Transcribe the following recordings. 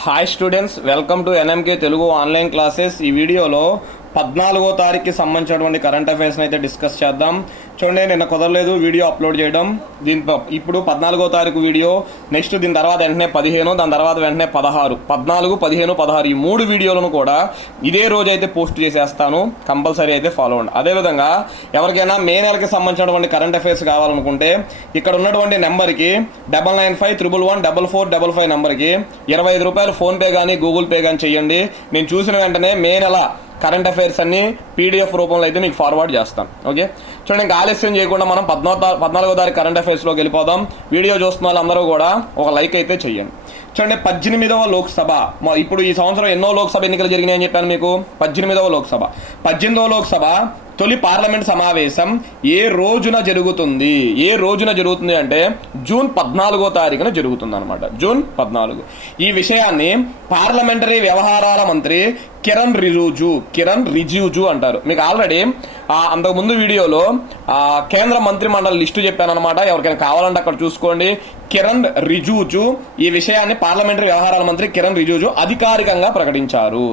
Hi students welcome to NMK Telugu online classes ఈ వీడియోలో పద్నాలుగో తారీఖుకి సంబంధించినటువంటి కరెంట్ అఫైర్స్ని అయితే డిస్కస్ చేద్దాం. చూడండి నిన్న కుదరలేదు వీడియో అప్లోడ్ చేయడం. దీంతో ఇప్పుడు పద్నాలుగో తారీఖు వీడియో నెక్స్ట్ దీని తర్వాత వెంటనే పదిహేను దాని తర్వాత వెంటనే పదహారు. పద్నాలుగు పదిహేను పదహారు ఈ మూడు వీడియోలను కూడా ఇదే రోజు అయితే పోస్ట్ చేసేస్తాను. కంపల్సరీ అయితే ఫాలో అవ్వండి. అదేవిధంగా ఎవరికైనా మే నెలకి సంబంధించినటువంటి కరెంట్ అఫైర్స్ కావాలనుకుంటే ఇక్కడ ఉన్నటువంటి నెంబర్కి double nine five triple one double four double five నెంబర్కి ఇరవై ఐదు రూపాయలు ఫోన్పే కానీ గూగుల్ పే కానీ చేయండి. నేను చూసిన వెంటనే మే నెల కరెంట్ అఫైర్స్ అన్ని పీడిఎఫ్ రూపంలో అయితే మీకు ఫార్వర్డ్ చేస్తాను ఓకే చూడండి ఇంకా ఆలస్యం చేయకుండా మనం పద్నాలుగు పద్నాలుగో తారీఖు కరెంట్ అఫైర్స్లోకి వెళ్ళిపోదాం. వీడియో చూస్తున్న వాళ్ళందరూ కూడా ఒక లైక్ అయితే చేయండి చూడండి పద్దెనిమిదవ లోక్సభ. ఇప్పుడు ఈ సంవత్సరం ఎన్నో లోక్సభ ఎన్నికలు జరిగినాయని చెప్పాను మీకు. పద్దెనిమిదవ లోక్సభ. పద్దెనిమిదవ లోక్సభ తొలి పార్లమెంట్ సమావేశం ఏ రోజున జరుగుతుంది? ఏ రోజున జరుగుతుంది అంటే జూన్ పద్నాలుగో తారీఖున జరుగుతుంది అనమాట జూన్ పద్నాలుగు. ఈ విషయాన్ని పార్లమెంటరీ వ్యవహారాల మంత్రి కిరణ్ రిజూజు కిరణ్ రిజిజు అంటారు. మీకు ఆల్రెడీ అంతకు ముందు వీడియోలో కేంద్ర మంత్రి మండలి లిస్టు చెప్పాను అనమాట ఎవరికైనా కావాలంటే అక్కడ చూసుకోండి. కిరణ్ రిజూజు ఈ విషయాన్ని పార్లమెంటరీ వ్యవహారాల మంత్రి కిరణ్ రిజూజు అధికారికంగా ప్రకటించారు.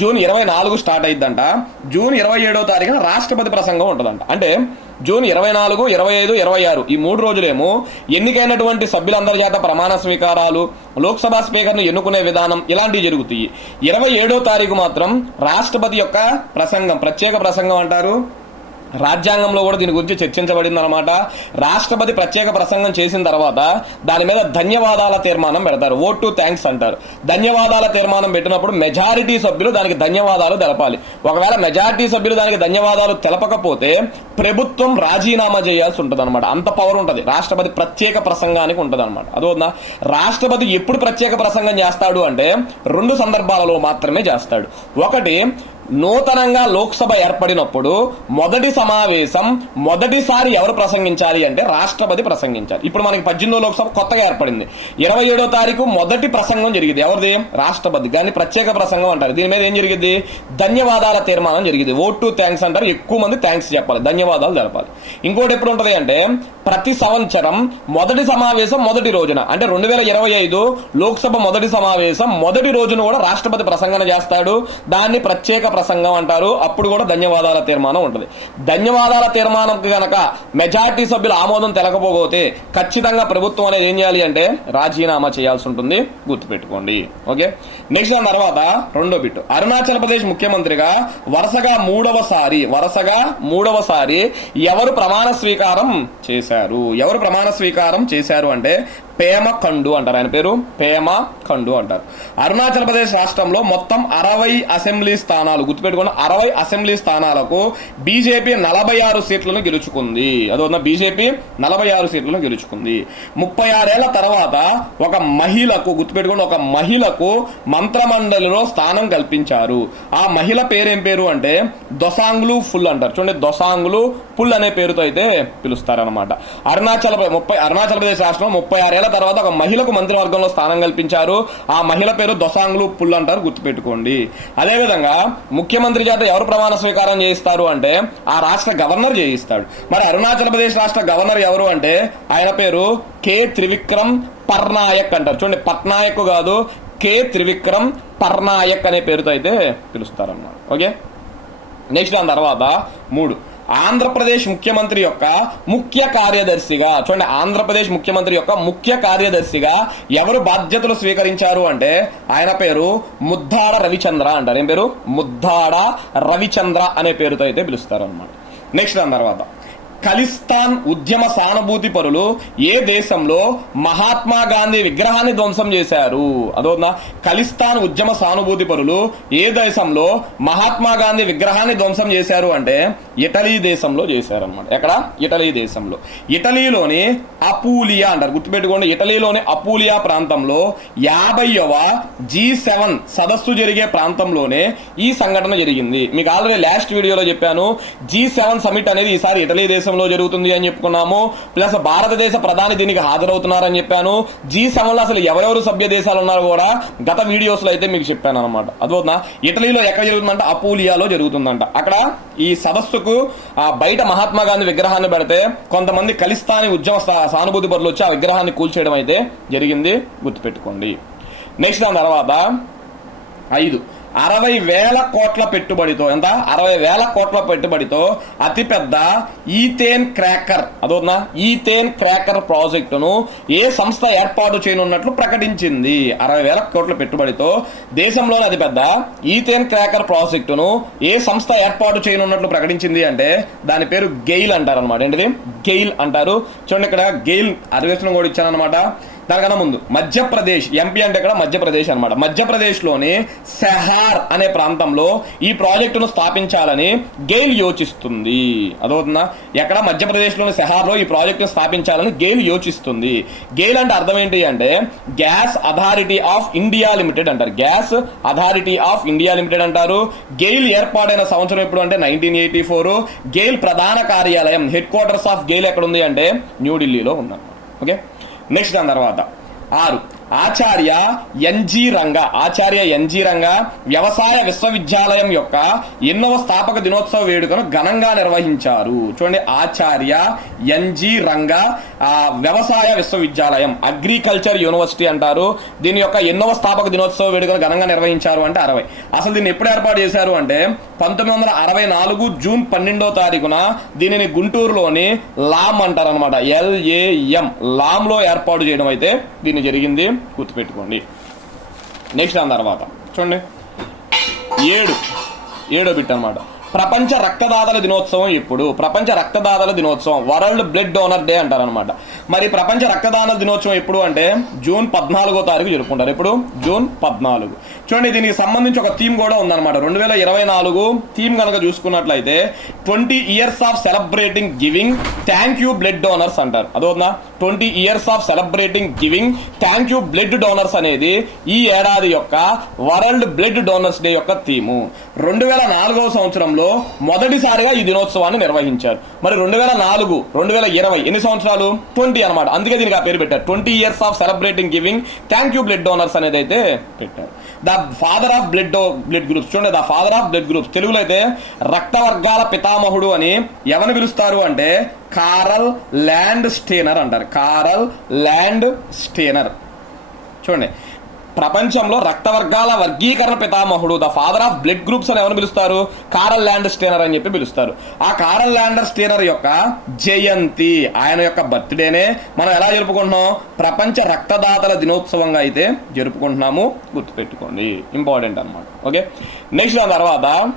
జూన్ ఇరవై నాలుగు స్టార్ట్ అయిద్దంట. జూన్ ఇరవై ఏడో తారీఖున రాష్ట్రపతి ప్రసంగం ఉంటుందంట. అంటే జూన్ ఇరవై నాలుగు ఇరవై ఐదు ఇరవై ఆరు ఈ మూడు రోజులేమో ఎన్నికైనటువంటి సభ్యులందరి చేత ప్రమాణ స్వీకారాలు లోక్సభ స్పీకర్ను ఎన్నుకునే విధానం ఇలాంటివి జరుగుతాయి. ఇరవై ఏడో తారీఖు మాత్రం రాష్ట్రపతి యొక్క ప్రసంగం ప్రత్యేక ప్రసంగం అంటారు. రాజ్యాంగంలో కూడా దీని గురించి చర్చించబడింది అనమాట రాష్ట్రపతి ప్రత్యేక ప్రసంగం చేసిన తర్వాత దాని మీద ధన్యవాదాల తీర్మానం పెడతారు. ఓట్ టు థ్యాంక్స్ అంటారు. ధన్యవాదాల తీర్మానం పెట్టినప్పుడు మెజారిటీ సభ్యులు దానికి ధన్యవాదాలు తెలపాలి. ఒకవేళ మెజారిటీ సభ్యులు దానికి ధన్యవాదాలు తెలపకపోతే ప్రభుత్వం రాజీనామా చేయాల్సి ఉంటుంది అనమాట అంత పవర్ ఉంటుంది. రాష్ట్రపతి ప్రత్యేక ప్రసంగానికి ఉంటుంది అనమాట అదోనా రాష్ట్రపతి ఎప్పుడు ప్రత్యేక ప్రసంగం చేస్తాడు అంటే రెండు సందర్భాలలో మాత్రమే చేస్తాడు. ఒకటి నూతనంగా లోక్సభ ఏర్పడినప్పుడు మొదటి సమావేశం మొదటిసారి ఎవరు ప్రసంగించాలి అంటే రాష్ట్రపతి ప్రసంగించాలి. ఇప్పుడు మనకి పద్దెనిమిదో లోక్సభ కొత్తగా ఏర్పడింది. ఇరవై ఏడో తారీఖు మొదటి ప్రసంగం జరిగింది. ఎవరిది? రాష్ట్రపతి. కానీ ప్రత్యేక ప్రసంగం అంటారు. దీని మీద ఏం జరిగింది? ధన్యవాదాల తీర్మానం జరిగింది. ఓట్ టు థ్యాంక్స్ అంటారు. ఎక్కువ మంది థ్యాంక్స్ చెప్పాలి. ధన్యవాదాలు తెలపాలి ఇంకోటి ఎప్పుడు ఉంటుంది అంటే ప్రతి సంవత్సరం మొదటి సమావేశం మొదటి రోజున. అంటే రెండు వేల ఇరవై ఐదు లోక్సభ మొదటి సమావేశం మొదటి రోజున కూడా రాష్ట్రపతి ప్రసంగన చేస్తాడు. దాన్ని ప్రత్యేక ప్రసంగం అంటారు అప్పుడు కూడా ధన్యవాదాల తీర్మానం ఉంటుంది. ధన్యవాదాల తీర్మానంకి కనుక మెజార్టీ సభ్యులు ఆమోదం తెలకపోతే ఖచ్చితంగా ప్రభుత్వం అనేది ఏం చేయాలి అంటే రాజీనామా చేయాల్సి ఉంటుంది. గుర్తుపెట్టుకోండి. ఓకే? నెక్స్ట్ దాని తర్వాత రెండో బిట్ అరుణాచల్ ప్రదేశ్ ముఖ్యమంత్రిగా వరుసగా మూడవసారి వరుసగా మూడవసారి ఎవరు ప్రమాణ స్వీకారం చేశారు? ఎవరు ప్రమాణ స్వీకారం చేశారు అంటే పేమ ఖండు అంటారు. ఆయన పేరు పేమ ఖండు అంటారు. అరుణాచల్ ప్రదేశ్ రాష్ట్రంలో మొత్తం అరవై అసెంబ్లీ స్థానాలు గుర్తుపెట్టుకున్న అరవై అసెంబ్లీ స్థానాలకు బీజేపీ నలభై ఆరు సీట్లను గెలుచుకుంది. అదొన్న బీజేపీ నలభై ఆరు సీట్లను గెలుచుకుంది. ముప్పై ఆరేళ్ళ తర్వాత ఒక మహిళకు గుర్తుపెట్టుకుని ఒక మహిళకు మంత్రమండలిలో స్థానం కల్పించారు. ఆ మహిళ పేరేం పేరు అంటే దొసాంగ్లు ఫుల్ అంటారు. చూడండి దొసాంగ్లు ఫుల్ అనే పేరుతో అయితే పిలుస్తారనమాట అరుణాచల్ ముప్పై అరుణాచల్ ప్రదేశ్ రాష్ట్రం ముప్పై ఆరేళ్ళ తర్వాత ఒక మహిళకు మంత్రివర్గంలో స్థానం కల్పించారు. ఆ మహిళ పేరు దొసాంగ్లు పుల్ అంటారు గుర్తుపెట్టుకోండి. అదేవిధంగా ముఖ్యమంత్రి చేత ఎవరు ప్రమాణ స్వీకారం చేయిస్తారు అంటే ఆ రాష్ట్ర గవర్నర్ చేయిస్తాడు. మరి అరుణాచల్ ప్రదేశ్ రాష్ట్ర గవర్నర్ ఎవరు అంటే ఆయన పేరు కె త్రివిక్రమ్ పర్నాయక్ అంటారు. చూడండి పట్నాయక్ కాదు కె త్రివిక్రమ్ పర్నాయక్ అనే పేరుతో అయితే పిలుస్తారన్నమాట. ఓకే? నెక్స్ట్ దాని తర్వాత మూడు. ఆంధ్రప్రదేశ్ ముఖ్యమంత్రి యొక్క ముఖ్య కార్యదర్శిగా చూడండి ఆంధ్రప్రదేశ్ ముఖ్యమంత్రి యొక్క ముఖ్య కార్యదర్శిగా ఎవరు బాధ్యతలు స్వీకరించారు అంటే ఆయన పేరు ముద్దాడ రవిచంద్ర అంటారు. ఏం పేరు? ముద్దాడ రవిచంద్ర అనే పేరుతో అయితే పిలుస్తారు అనమాట నెక్స్ట్ దాని తర్వాత. ఖలిస్తాన్ ఉద్యమ సానుభూతి పరులు ఏ దేశంలో మహాత్మా గాంధీ విగ్రహాన్ని ధ్వంసం చేశారు? అదోనా? ఖలిస్తాన్ ఉద్యమ సానుభూతి పరులు ఏ దేశంలో మహాత్మా గాంధీ విగ్రహాన్ని ధ్వంసం చేశారు అంటే ఇటలీ దేశంలో చేశారన్నమాట. ఎక్కడ? ఇటలీ దేశంలో. ఇటలీలోని అపూలియా అంటారు. గుర్తుపెట్టుకోండి ఇటలీలోని అపూలియా ప్రాంతంలో యాభైవ జీ సెవెన్ సదస్సు జరిగే ప్రాంతంలోనే ఈ సంఘటన జరిగింది. మీకు ఆల్రెడీ లాస్ట్ వీడియోలో చెప్పాను జీ సెవెన్ సమిట్ అనేది ఈసారి ఇటలీ దేశం దేశంలో జరుగుతుంది అని చెప్పుకున్నాము. ప్లస్ భారతదేశ ప్రధాని దీనికి హాజరవుతున్నారని చెప్పాను. జీ సెవెన్లో అసలు ఎవరెవరు సభ్య దేశాలు ఉన్నారో కూడా గత వీడియోస్లో అయితే మీకు చెప్పాను అనమాట అదోనా ఇటలీలో ఎక్కడ జరుగుతుందంట? అపూలియాలో జరుగుతుందంట. అక్కడ ఈ సదస్సుకు ఆ బయట మహాత్మా గాంధీ విగ్రహాన్ని పెడితే కొంతమంది కలిస్తాని ఉద్యమ సానుభూతి పరులు వచ్చి ఆ విగ్రహాన్ని కూల్చేయడం అయితే జరిగింది. గుర్తుపెట్టుకోండి. నెక్స్ట్ దాని తర్వాత ఐదు. అరవై వేల కోట్ల పెట్టుబడితో ఎంత? అరవై వేల కోట్ల పెట్టుబడితో అతిపెద్ద ఈథేన్ క్రాకర్. అదోనా ఈథేన్ క్రాకర్ ప్రాజెక్టును ఏ సంస్థ ఏర్పాటు చేయనున్నట్లు ప్రకటించింది. అరవై వేల కోట్ల పెట్టుబడితో దేశంలోని అతిపెద్ద ఈథేన్ క్రాకర్ ప్రాజెక్టును ఏ సంస్థ ఏర్పాటు చేయనున్నట్లు ప్రకటించింది అంటే దాని పేరు గెయిల్ అంటారు అనమాట ఏంటిది? గెయిల్ అంటారు. చూడండి ఇక్కడ గెయిల్ అధివేశనం కూడా ఇచ్చాను అనమాట దానికన్నా ముందు మధ్యప్రదేశ్ ఎంపీ అంటే ఇక్కడ మధ్యప్రదేశ్ అనమాట మధ్యప్రదేశ్లోని సెహార్ అనే ప్రాంతంలో ఈ ప్రాజెక్టును స్థాపించాలని గెయిల్ యోచిస్తుంది. అదవుతుందా ఎక్కడ? మధ్యప్రదేశ్లోని సెహార్లో ఈ ప్రాజెక్టును స్థాపించాలని గెయిల్ యోచిస్తుంది. గెయిల్ అంటే అర్థం ఏంటి అంటే gas authority of India limited అంటారు. Gas authority of India limited అంటారు. గెయిల్ ఏర్పాటైన సంవత్సరం ఎప్పుడు అంటే నైన్టీన్ ఎయిటీ ఫోర్. గెయిల్ ప్రధాన కార్యాలయం హెడ్ క్వార్టర్స్ ఆఫ్ గెయిల్ ఎక్కడ ఉంది అంటే న్యూఢిల్లీలో ఉందన్నమాట. ఓకే? నెక్స్ట్ దాని తర్వాత ఆరు. ఆచార్య ఎన్జి రంగ. ఆచార్య ఎన్జి రంగ వ్యవసాయ విశ్వవిద్యాలయం యొక్క ఎన్నవ స్థాపక దినోత్సవ వేడుకను ఘనంగా నిర్వహించారు. చూడండి ఆచార్య ఎన్జి రంగ వ్యవసాయ విశ్వవిద్యాలయం అగ్రికల్చర్ యూనివర్సిటీ అంటారు. దీని యొక్క ఎన్నవ స్థాపక దినోత్సవ వేడుకను ఘనంగా నిర్వహించారు అంటే అరవై. అసలు దీన్ని ఎప్పుడు ఏర్పాటు చేశారు అంటే పంతొమ్మిది వందల అరవై నాలుగు జూన్ పన్నెండో తారీఖున దీనిని గుంటూరులోని లామ్ అంటారు అనమాట ఎల్ఏఎం లామ్లో ఏర్పాటు చేయడం అయితే దీన్ని జరిగింది. గుర్తుపెట్టుకోండి. నెక్స్ట్ దాని తర్వాత. చూడండి. ఏడు. ఏడో బిట్ అనమాట ప్రపంచ రక్తదాతల దినోత్సవం ఇప్పుడు. ప్రపంచ రక్తదాతల దినోత్సవం. వరల్డ్ బ్లడ్ డోనర్ డే అంటారనమాట మరి ప్రపంచ రక్తదాన దినోత్సవం ఎప్పుడు అంటే జూన్ పద్నాలుగో తారీఖు జరుపుకుంటారు. ఇప్పుడు జూన్ పద్నాలుగు. చూడండి దీనికి సంబంధించి ఒక థీమ్ కూడా ఉందన్నమాట. రెండు వేల ఇరవై నాలుగు థీమ్ కనుక చూసుకున్నట్లయితే twenty years of celebrating giving thank you blood donors అంటారు. అదవుతుందా twenty years of celebrating giving thank you blood donors అనేది ఈ ఏడాది యొక్క వరల్డ్ బ్లడ్ డోనర్స్ డే యొక్క థీము. రెండు వేల నాలుగవ సంవత్సరంలో మొదటిసారిగా ఈ దినోత్సవాన్ని నిర్వహించారు. మరి రెండు వేల నాలుగు రెండు వేల ఇరవై ఎన్ని సంవత్సరాలు? ట్వంటీ అనమాట అందుకే దీనికి ఆ పేరు పెట్టారు. Twenty years of celebrating giving thank you blood donors అనేది అయితే పెట్టారు. The father of blood blood groups. చూడండి the father of blood groups. తెలుగులో అయితే రక్త వర్గాల పితామహుడు అని ఎవరిని పిలుస్తారు అంటే కారల్ ల్యాండ్ స్టేనర్ అంటారు. Karl Landsteiner. చూడండి ప్రపంచంలో రక్త వర్గాల వర్గీకరణ పితామహుడు the father of blood groups అని ఎవరు పిలుస్తారు? కారల్ ల్యాండర్ స్టేనర్ అని చెప్పి పిలుస్తారు. ఆ కారల్ ల్యాండర్ స్టేనర్ యొక్క జయంతి ఆయన యొక్క బర్త్డేనే. మనం ఎలా జరుపుకుంటున్నాం? ప్రపంచ రక్తదాతల దినోత్సవంగా అయితే జరుపుకుంటున్నాము. గుర్తుపెట్టుకోండి. ఇంపార్టెంట్ అన్నమాట. ఓకే? నెక్స్ట్ దాని తర్వాత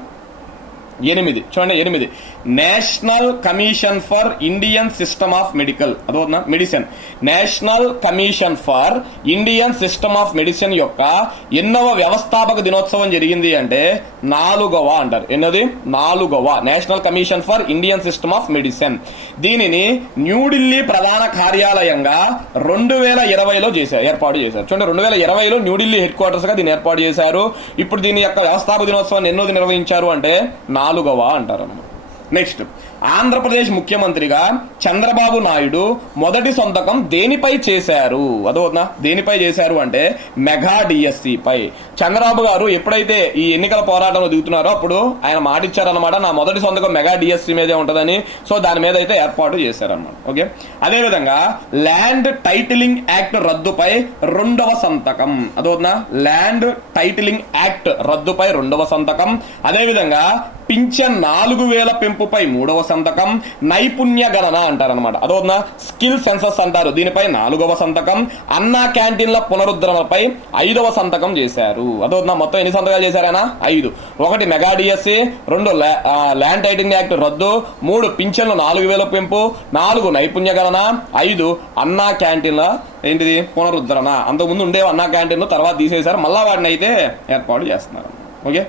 ఎనిమిది. చూడండి ఎనిమిది. National commission for Indian system of medical అదోనా medicine national commission for Indian system of medicine యొక్క ఎన్నవ వ్యవస్థాపక దినోత్సవం జరిగింది అంటే నాలుగవ అంటారు. ఎన్నది? నాలుగవ. National commission for Indian system of medicine దీనిని న్యూఢిల్లీ ప్రధాన కార్యాలయంగా రెండు వేల ఇరవైలో చేశారు ఏర్పాటు చేశారు. చూడండి రెండు వేల ఇరవైలో న్యూఢిల్లీ హెడ్ క్వార్టర్స్గా దీన్ని ఏర్పాటు చేశారు. ఇప్పుడు దీని యొక్క వ్యవస్థాపక దినోత్సవాన్ని ఎన్నోది నిర్వహించారు అంటే నాలుగవ అంటారు అన్నమాట నెక్స్ట్ ఆంధ్రప్రదేశ్ ముఖ్యమంత్రిగా చంద్రబాబు నాయుడు మొదటి సంతకం దేనిపై చేశారు? అదోనా దేనిపై చేశారు అంటే మెగా డిఎస్సి పై. చంద్రబాబు గారు ఎప్పుడైతే ఈ ఎన్నికల పోరాటంలో దిగుతున్నారో అప్పుడు ఆయన మాట ఇచ్చారనమాట నా మొదటి సంతకం మెగా డిఎస్సి మీదే ఉంటుందని. సో దాని మీద అయితే ఏర్పాటు చేశారన్నమాట. ఓకే? అదేవిధంగా ల్యాండ్ టైటిలింగ్ యాక్ట్ రద్దుపై రెండవ సంతకం. అదోనా ల్యాండ్ టైటిలింగ్ యాక్ట్ రద్దుపై రెండవ సంతకం. అదేవిధంగా పింఛన్ నాలుగు వేల పెంపుపై మూడవ సంతకం సంతకం నైపుణ్య గణన అంటారనమాట అదోనా స్కిల్ సెన్సస్ అంటారు. దీనిపై నాలుగవ సంతకం అన్నా క్యాంటీన్ల పునరుద్ధరణపై ఐదవ సంతకం చేశారు. అదోనా మొత్తం ఎన్ని సంతకాలు చేశారైనా ఐదు. ఒకటి మెగా డిఎస్సి రెండు ల్యా- ల్యాండ్ టైటింగ్ యాక్ట్ రద్దు మూడు పింఛన్లు నాలుగు వేల పెంపు నాలుగు నైపుణ్య గణన ఐదు అన్నా క్యాంటీన్ల ఏంటిది? పునరుద్ధరణ. అంతకుముందు ఉండేవి అన్నా క్యాంటీన్లు తర్వాత తీసేశారు. మళ్ళా వాటిని అయితే ఏర్పాటు చేస్తున్నారు. ఓకే?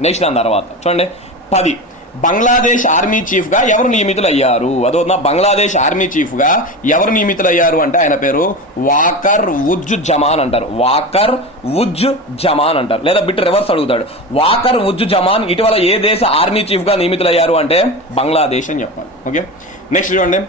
నెక్స్ట్ దాని తర్వాత. చూడండి. పది. బంగ్లాదేశ్ ఆర్మీ చీఫ్గా ఎవరు నియమితులయ్యారు? అదో బంగ్లాదేశ్ ఆర్మీ చీఫ్గా ఎవరు నియమితులయ్యారు అంటే ఆయన పేరు వాకర్ ఉజ్ జమాన్ అంటారు. వాకర్ ఉజ్ జమాన్ అంటారు. లేదా బిట్ రివర్స్ అడుగుతాడు. వాకర్ ఉజ్ జమాన్ ఇటీవల ఏ దేశ ఆర్మీ చీఫ్గా నియమితులయ్యారు అంటే బంగ్లాదేశ్ అని చెప్పాలి. ఓకే? నెక్స్ట్ చూడండి.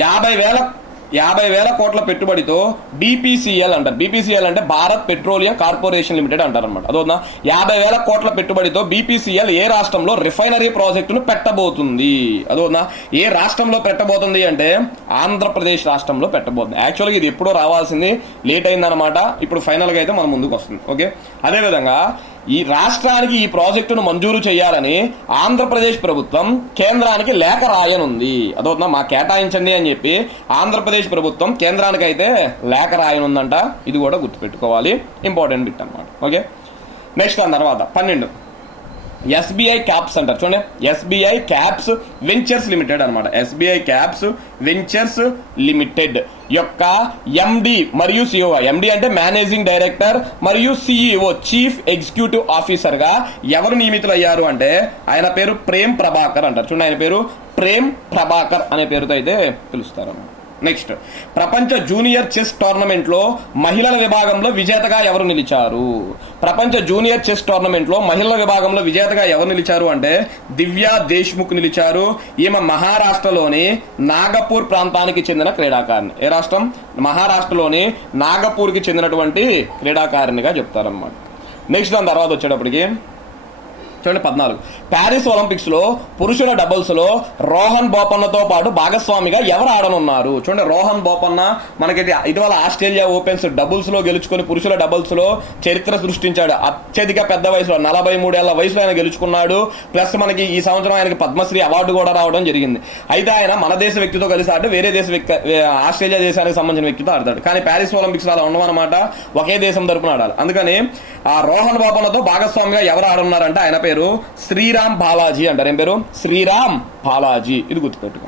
యాభై వేల యాభై వేల కోట్ల పెట్టుబడితో బీపీసీఎల్ అంటారు. బీపీసీఎల్ అంటే భారత్ పెట్రోలియం కార్పొరేషన్ లిమిటెడ్ అంటారు అనమాట అదోనా యాభై వేల కోట్ల పెట్టుబడితో బీపీసీఎల్ ఏ రాష్ట్రంలో రిఫైనరీ ప్రాజెక్టును పెట్టబోతుంది? అదోనా ఏ రాష్ట్రంలో పెట్టబోతుంది అంటే ఆంధ్రప్రదేశ్ రాష్ట్రంలో పెట్టబోతుంది. యాక్చువల్గా ఇది ఎప్పుడో రావాల్సింది లేట్ అయిందనమాట ఇప్పుడు ఫైనల్గా అయితే మన ముందుకు వస్తుంది. ఓకే అదేవిధంగా ఈ రాష్ట్రానికి ఈ ప్రాజెక్టును మంజూరు చేయాలని ఆంధ్రప్రదేశ్ ప్రభుత్వం కేంద్రానికి లేఖ రాయనుంది. అదవుతుందా మా కేటాయించండి అని చెప్పి ఆంధ్రప్రదేశ్ ప్రభుత్వం కేంద్రానికి అయితే లేఖ రాయనుందంట. ఇది కూడా గుర్తుపెట్టుకోవాలి. ఇంపార్టెంట్ బిట్ అనమాట ఓకే? నెక్స్ట్ దాని తర్వాత పన్నెండు. ఎస్బీఐ క్యాప్స్ అంటారు. చూడండి. ఎస్బీఐ క్యాప్స్ వెంచర్స్ లిమిటెడ్ అనమాట ఎస్బీఐ క్యాప్స్ వెంచర్స్ లిమిటెడ్ యొక్క ఎండి మరియు సిఓ. ఎండి అంటే మేనేజింగ్ డైరెక్టర్ మరియు సిఇఓ చీఫ్ ఎగ్జిక్యూటివ్ ఆఫీసర్గా ఎవరు నియమితులయ్యారు అంటే ఆయన పేరు ప్రేమ్ ప్రభాకర్ అంటారు. చూడండి ఆయన పేరు ప్రేమ్ ప్రభాకర్ అనే పేరుతో అయితే పిలుస్తారు అన్నమాట. నెక్స్ట్. ప్రపంచ జూనియర్ చెస్ టోర్నమెంట్లో మహిళల విభాగంలో విజేతగా ఎవరు నిలిచారు? ప్రపంచ జూనియర్ చెస్ టోర్నమెంట్లో మహిళల విభాగంలో విజేతగా ఎవరు నిలిచారు అంటే దివ్యా దేశ్ముఖ్ నిలిచారు. ఈమె మహారాష్ట్రలోని నాగపూర్ ప్రాంతానికి చెందిన క్రీడాకారిణి. ఏ రాష్ట్రం? మహారాష్ట్రలోని నాగపూర్కి చెందినటువంటి క్రీడాకారిణిగా చెప్తారన్నమాట. నెక్స్ట్ దాని తర్వాత వచ్చేటప్పటికి చూడండి పద్నాలుగు. ప్యారిస్ ఒలింపిక్స్లో పురుషుల డబుల్స్లో రోహన్ బోపన్నతో పాటు భాగస్వామిగా ఎవరు ఆడనున్నారు? చూడండి రోహన్ బోపన్న మనకి ఇటీవల ఆస్ట్రేలియా ఓపెన్స్ డబుల్స్లో గెలుచుకొని పురుషుల డబుల్స్లో చరిత్ర సృష్టించాడు. అత్యధిక పెద్ద వయసులో నలభై మూడేళ్ళ వయసులో ఆయన గెలుచుకున్నాడు. ప్లస్ మనకి ఈ సంవత్సరం ఆయనకి పద్మశ్రీ అవార్డు కూడా రావడం జరిగింది. అయితే ఆయన మన దేశ వ్యక్తితో కలిసి ఆడు వేరే దేశ వ్యక్తి ఆస్ట్రేలియా దేశానికి సంబంధించిన వ్యక్తితో ఆడతాడు. కానీ ప్యారిస్ ఒలింపిక్స్ అలా ఉండమన్నమాట ఒకే దేశం తరపున ఆడాలి. అందుకని ఆ రోహన్ బోపన్నతో భాగస్వామిగా ఎవరు ఆడున్నారంటే ఆయన పేరు శ్రీరామ్ బాలాజీ అంటారు. ఏం పేరు? శ్రీరామ్ బాలాజీ. ఇది గుర్తుపెట్టుకో.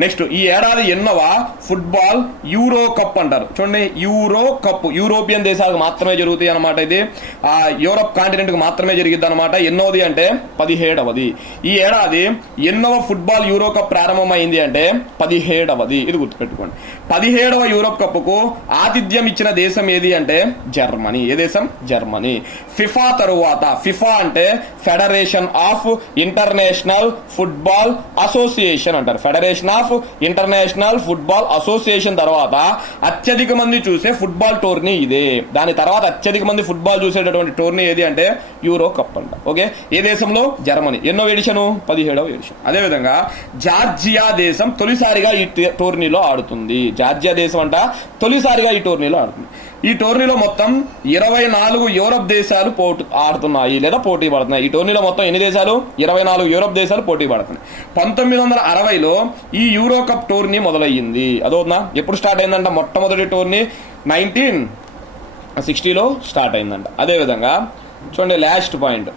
నెక్స్ట్ ఈ ఏడాది ఎన్నవ ఫుట్బాల్ యూరో కప్ అంటారు. చూడండి యూరో కప్. యూరోపియన్ దేశాలకు మాత్రమే జరుగుతాయి అనమాట ఇది. ఆ యూరప్ కాంటినెంట్కి మాత్రమే జరిగిద్ది అనమాట ఎన్నోది అంటే? పదిహేడవది. ఈ ఏడాది ఎన్నవ ఫుట్బాల్ యూరో కప్ ప్రారంభమైంది అంటే పదిహేడవది. ఇది గుర్తుపెట్టుకోండి. పదిహేడవ యూరోప్ కప్కు ఆతిథ్యం ఇచ్చిన దేశం ఏది అంటే? జర్మనీ. ఏ దేశం? జర్మనీ. ఫిఫా తరువాత ఫిఫా అంటే federation of international football association అంటారు. Federation of international football association తర్వాత అత్యధిక మంది చూసే ఫుట్బాల్ టోర్నీ ఇదే. దాని తర్వాత అత్యధిక మంది ఫుట్బాల్ చూసేటటువంటి టోర్నీ ఏది అంటే యూరో కప్ అంట. ఓకే? ఏ దేశంలో? జర్మనీ. ఎన్నో ఎడిషను? పదిహేడవ ఎడిషన్. అదేవిధంగా జార్జియా దేశం తొలిసారిగా ఈ టోర్నీలో ఆడుతుంది. జార్జియా దేశం అంట తొలిసారిగా ఈ టోర్నీలో ఆడుతుంది. ఈ టోర్నీలో మొత్తం ఇరవై నాలుగు యూరప్ దేశాలు పోటీ ఆడుతున్నాయి లేదా పోటీ పడుతున్నాయి. ఈ టోర్నీలో మొత్తం ఎన్ని దేశాలు? ఇరవై నాలుగు యూరప్ దేశాలు పోటీ పడుతున్నాయి. పంతొమ్మిది వందల అరవైలో ఈ యూరో కప్ టోర్నీ మొదలయ్యింది. అదోనా? ఎప్పుడు స్టార్ట్ అయిందంట? మొట్టమొదటి టోర్నీ నైన్టీన్ సిక్స్టీలో స్టార్ట్ అయిందంట. అదేవిధంగా చూడండి లాస్ట్ పాయింట్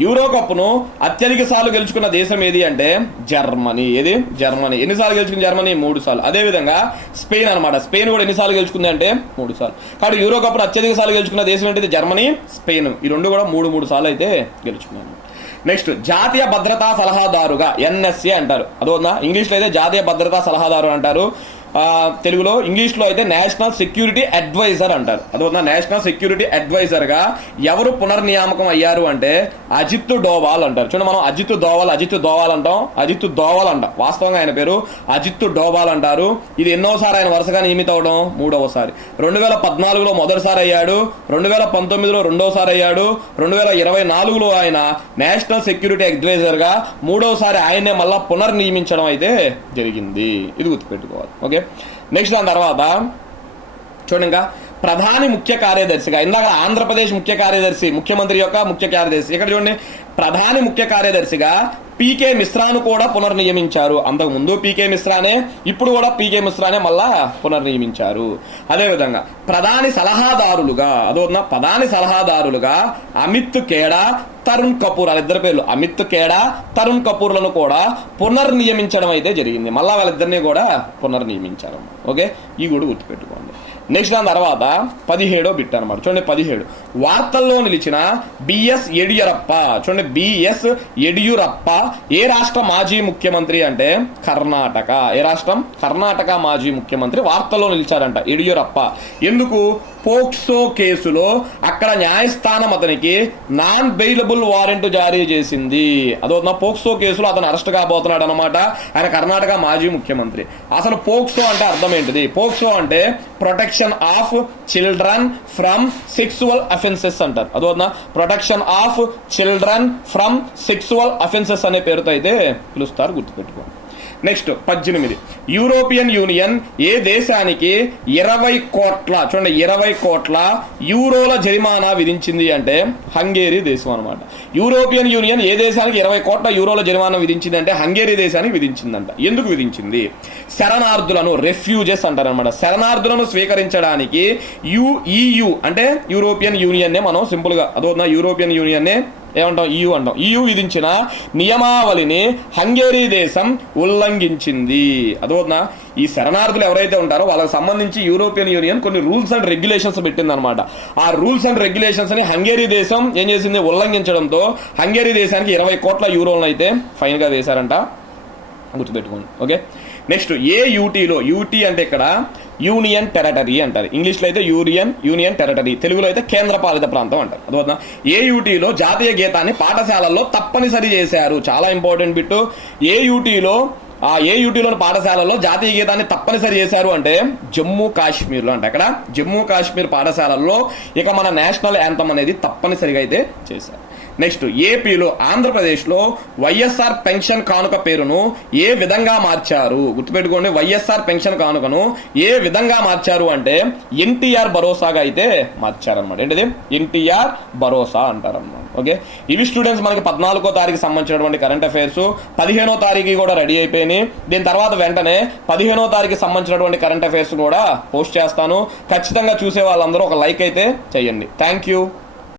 యూరో కప్ను అత్యధిక సార్లు గెలుచుకున్న దేశం ఏది అంటే జర్మనీ. ఏది? జర్మనీ. ఎన్నిసార్లు గెలుచుకుంది జర్మనీ? మూడు సార్లు. అదేవిధంగా స్పెయిన్ అనమాట స్పెయిన్ కూడా ఎన్నిసార్లు గెలుచుకుంది అంటే మూడు సార్లు. కాబట్టి యూరో కప్ను అత్యధిక సార్లు గెలుచుకున్న దేశం ఏంటిది? Germany Spain. ఈ రెండు కూడా మూడు మూడు సార్లు అయితే గెలుచుకున్నాను. నెక్స్ట్ జాతీయ భద్రతా సలహాదారుగా ఎన్ఎస్ఏ అంటారు. అదోనా ఇంగ్లీష్లో అయితే జాతీయ భద్రతా సలహాదారు అంటారు. తెలుగులో ఇంగ్లీష్లో అయితే నేషనల్ సెక్యూరిటీ అడ్వైజర్ అంటారు. అదొక నేషనల్ సెక్యూరిటీ అడ్వైజర్గా ఎవరు పునర్నియామకం అయ్యారు అంటే అజిత్ డోవాల్ అంటారు. చూడండి మనం అజిత్ దోవాల్ అజిత్ దోవాల్ అంటాం అజిత్ దోవాల్ అంట. వాస్తవంగా ఆయన పేరు అజిత్ డోవాల్ అంటారు. ఇది ఎన్నోసారి ఆయన వరుసగా నియమిత అవడం? మూడవసారి. రెండు వేల పద్నాలుగులో మొదటిసారి అయ్యాడు. రెండు వేల పంతొమ్మిదిలో రెండోసారి అయ్యాడు. రెండు వేల ఇరవై నాలుగులో ఆయన నేషనల్ సెక్యూరిటీ అడ్వైజర్గా మూడవసారి ఆయనే మళ్ళా పునర్నియమించడం అయితే జరిగింది. ఇది గుర్తుపెట్టుకోవాలి. ఓకే? నెక్స్ట్ దాని తర్వాత చూడండి ఇంకా ప్రధాని ముఖ్య కార్యదర్శిగా ఇందాక ఆంధ్రప్రదేశ్ ముఖ్య కార్యదర్శి ముఖ్యమంత్రి యొక్క ముఖ్య కార్యదర్శి ఇక్కడ చూడండి ప్రధాని ముఖ్య కార్యదర్శిగా పీకే మిశ్రాను కూడా పునర్నియమించారు. అంతకు ముందు పీకే మిశ్రానే ఇప్పుడు కూడా పీకే మిశ్రానే మళ్ళా పునర్నియమించారు. అదేవిధంగా ప్రధాని సలహాదారులుగా అదోన ప్రధాని సలహాదారులుగా అమిత్ కేడా తరుణ్ కపూర్ వాళ్ళిద్దరి పేర్లు అమిత్ కేడా తరుణ్ కపూర్లను కూడా పునర్నియమించడం అయితే జరిగింది. మళ్ళీ వాళ్ళిద్దరిని కూడా పునర్నియమించారు. ఓకే? ఈ కూడా గుర్తుపెట్టుకోండి. నెక్స్ట్ దాని తర్వాత పదిహేడో బిట్ అనమాట చూడండి పదిహేడు. వార్తల్లో నిలిచిన బిఎస్ యడియూరప్ప. చూడండి బిఎస్ యడియూరప్ప ఏ రాష్ట్ర మాజీ ముఖ్యమంత్రి అంటే కర్ణాటక. ఏ రాష్ట్రం? కర్ణాటక మాజీ ముఖ్యమంత్రి వార్తల్లో నిలిచారంట యడియూరప్ప. ఎందుకు? పోక్సో కేసులో అక్కడ న్యాయస్థానం అతనికి నాన్ బెయిలబుల్ వారెంట్ జారీ చేసింది. అదో పోక్సో కేసులో అతను అరెస్ట్ కాబోతున్నాడు అనమాట ఆయన కర్ణాటక మాజీ ముఖ్యమంత్రి. అసలు పోక్సో అంటే అర్థం ఏంటిది? పోక్సో అంటే protection of children from sexual offences అంటారు. అదో protection of children from sexual offences అనే పేరుతో అయితే పిలుస్తారు గుర్తుపెట్టుకోండి నెక్స్ట్ పద్దెనిమిది. యూరోపియన్ యూనియన్ ఏ దేశానికి ఇరవై కోట్ల చూడండి ఇరవై కోట్ల యూరోల జరిమానా విధించింది అంటే హంగేరీ దేశం అనమాట యూరోపియన్ యూనియన్ ఏ దేశానికి ఇరవై కోట్ల యూరోల జరిమానా విధించింది అంటే హంగేరీ దేశానికి విధించిందంట. ఎందుకు విధించింది? శరణార్థులను రెఫ్యూజెస్ అంటారనమాట శరణార్థులను స్వీకరించడానికి యుఈయు అంటే యూరోపియన్ యూనియన్నే మనం సింపుల్గా అదో యూరోపియన్ యూనియన్నే ఏమంటాం ఈయు అంటాం ఈయు విధించిన నియమావళిని హంగేరీ దేశం ఉల్లంఘించింది. అదోనా ఈ శరణార్థులు ఎవరైతే ఉంటారో వాళ్ళకి సంబంధించి యూరోపియన్ యూనియన్ కొన్ని రూల్స్ అండ్ రెగ్యులేషన్స్ పెట్టిందనమాట ఆ రూల్స్ అండ్ రెగ్యులేషన్స్ని హంగేరీ దేశం ఏం చేసింది? ఉల్లంఘించడంతో హంగేరీ దేశానికి ఇరవై కోట్ల యూరోలను అయితే ఫైన్గా వేశారంట. గుర్తుపెట్టుకోండి. ఓకే? నెక్స్ట్ ఏ యూటీలో యూటీ అంటే ఇక్కడ యూనియన్ టెరటరీ అంటారు. ఇంగ్లీష్లో అయితే యూనియన్ యూనియన్ టెరటరీ. తెలుగులో అయితే కేంద్రపాలిత ప్రాంతం అంటారు. అదవుతుందా ఏ యూటీలో జాతీయ గీతాన్ని పాఠశాలల్లో తప్పనిసరి చేశారు? చాలా ఇంపార్టెంట్ బిట్టు ఏ యూటీలో ఆ ఏ యూటీలోని పాఠశాలలో జాతీయ గీతాన్ని తప్పనిసరి చేశారు అంటే జమ్మూ కాశ్మీర్లో అంటే. అక్కడ జమ్మూ కాశ్మీర్ పాఠశాలల్లో ఇక మన నేషనల్ యాంథమ్ అనేది తప్పనిసరిగా అయితే చేశారు. నెక్స్ట్ ఏపీలో ఆంధ్రప్రదేశ్లో వైఎస్ఆర్ పెన్షన్ కానుక పేరును ఏ విధంగా మార్చారు? గుర్తుపెట్టుకోండి వైఎస్ఆర్ పెన్షన్ కానుకను ఏ విధంగా మార్చారు అంటే ఎన్టీఆర్ భరోసాగా అయితే మార్చారనమాట ఏంటిది? ఎన్టీఆర్ భరోసా అంటారన్నమాట. ఓకే? ఇవి స్టూడెంట్స్ మనకి పద్నాలుగో తారీఖు సంబంధించినటువంటి కరెంట్ అఫైర్స్ పదిహేనో తారీఖు కూడా రెడీ అయిపోయినాయి. దీని తర్వాత వెంటనే పదిహేనో తారీఖు సంబంధించినటువంటి కరెంట్ అఫైర్స్ కూడా పోస్ట్ చేస్తాను. ఖచ్చితంగా చూసే వాళ్ళందరూ ఒక లైక్ అయితే చేయండి. Thank you